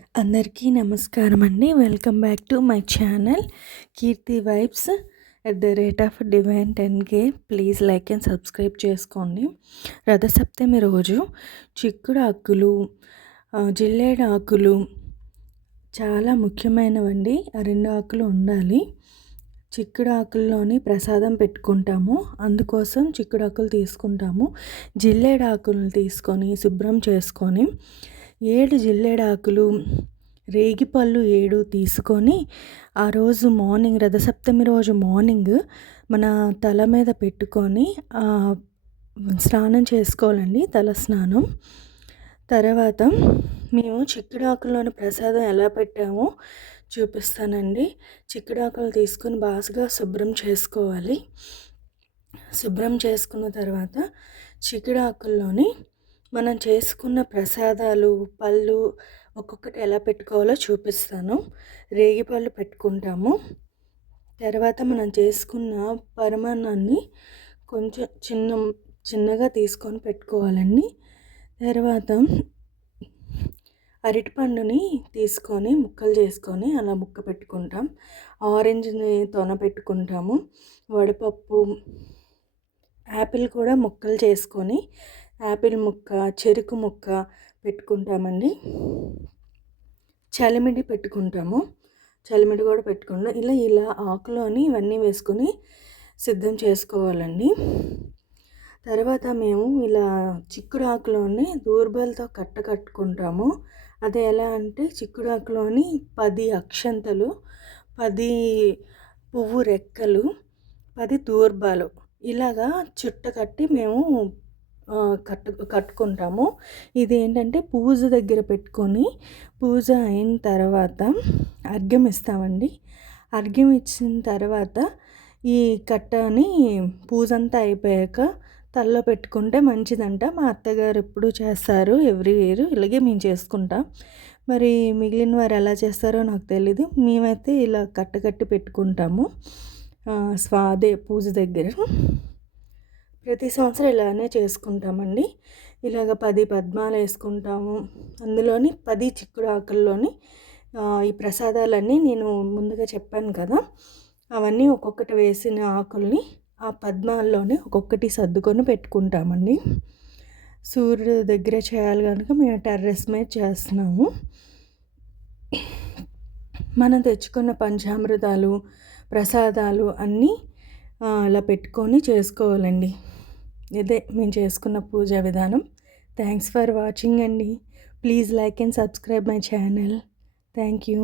అందరికీ నమస్కారం అండి welcome back to my channel Keerthi vibes at the rate of divine ten K please like and subscribe చేసుకోండి. రథసప్తమి రోజు చిక్కుడు ఆకులు జిల్లేడు ఆకులు చాలా ముఖ్యమైనవండి. ఆ రెండు ఆకులు ఉండాలి. చిక్కుడు ఆకుల్లోని ప్రసాదం పెట్టుకుంటాము. అందుకోసం చిక్కుడు ఆకులు తీసుకుంటాము. జిల్లేడు ఆకులను తీసుకొని శుభ్రం చేసుకొని ఏడు జిల్లేడాకులు రేగిపళ్ళు ఏడు తీసుకొని ఆ రోజు మార్నింగ్ రథసప్తమి రోజు మార్నింగ్ మన తల మీద పెట్టుకొని స్నానం చేసుకోవాలండి తల స్నానం. తర్వాత మేము చిక్కుడాకుల్లోని ప్రసాదం ఎలా పెట్టామో చూపిస్తానండి. చిక్కుడాకులు తీసుకొని బాసుగా శుభ్రం చేసుకోవాలి. శుభ్రం చేసుకున్న తర్వాత చిక్కుడాకుల్లోని మనం చేసుకున్న ప్రసాదాలు పళ్ళు ఒక్కొక్కటి ఎలా పెట్టుకోవాలో చూపిస్తాను. రేగిపళ్ళు పెట్టుకుంటాము. తర్వాత మనం చేసుకున్న పరిమాణాన్ని కొంచెం చిన్న చిన్నగా తీసుకొని పెట్టుకోవాలండి. తర్వాత అరటిపండుని తీసుకొని ముక్కలు చేసుకొని అలా ముక్క పెట్టుకుంటాం. ఆరెంజ్ని తొన పెట్టుకుంటాము. వడపప్పు యాపిల్ కూడా ముక్కలు చేసుకొని యాపిల్ ముక్క చెరుకు ముక్క పెట్టుకుంటామండి. చలిమిడి పెట్టుకుంటాము. చలిమిడి కూడా పెట్టుకుంటాం. ఇలా ఇలా ఆకులోని ఇవన్నీ వేసుకొని సిద్ధం చేసుకోవాలండి. తర్వాత మేము ఇలా చిక్కుడు ఆకులోని దూర్బలతో కట్ట కట్టుకుంటాము. అది ఎలా అంటే చిక్కుడు ఆకులోని పది అక్షంతలు పది పువ్వు రెక్కలు పది దూర్బాలు ఇలాగా చుట్ట కట్టి మేము కట్టు కట్టుకుంటాము. ఇది ఏంటంటే పూజ దగ్గర పెట్టుకొని పూజ అయిన తర్వాత అర్ఘ్యం ఇస్తామండి. అర్ఘ్యం ఇచ్చిన తర్వాత ఈ కట్టని పూజ అంతా అయిపోయాక తల్లో పెట్టుకుంటే మంచిదంట. మా అత్తగారు ఎప్పుడు చేస్తారు ఎవ్రీ ఇయర్ ఇలాగే మేము చేసుకుంటాం. మరి మిగిలిన వారు ఎలా చేస్తారో నాకు తెలీదు. మేమైతే ఇలా కట్టకట్టి పెట్టుకుంటాము. స్వాదే పూజ దగ్గర. ప్రతి సంవత్సరం ఇలానే చేసుకుంటామండి. ఇలాగ పది పద్మాలు వేసుకుంటాము. అందులోని పది చిక్కుడు ఆకుల్లోని ఈ ప్రసాదాలన్నీ నేను ముందుగా చెప్పాను కదా. అవన్నీ ఒక్కొక్కటి వేసిన ఆకుల్ని ఆ పద్మాల్లోనే ఒక్కొక్కటి సర్దుకొని పెట్టుకుంటామండి. సూర్యుడు దగ్గర చేయాలి కనుక మేము టెర్రస్ మీద చేస్తున్నాము. మనం తెచ్చుకున్న పంచామృతాలు ప్రసాదాలు అన్నీ అలా పెట్టుకొని చేసుకోవాలండి. ఇదే మేము చేసుకున్న పూజా విధానం. థ్యాంక్స్ ఫర్ వాచింగ్ అండి. Please like and subscribe my channel thank you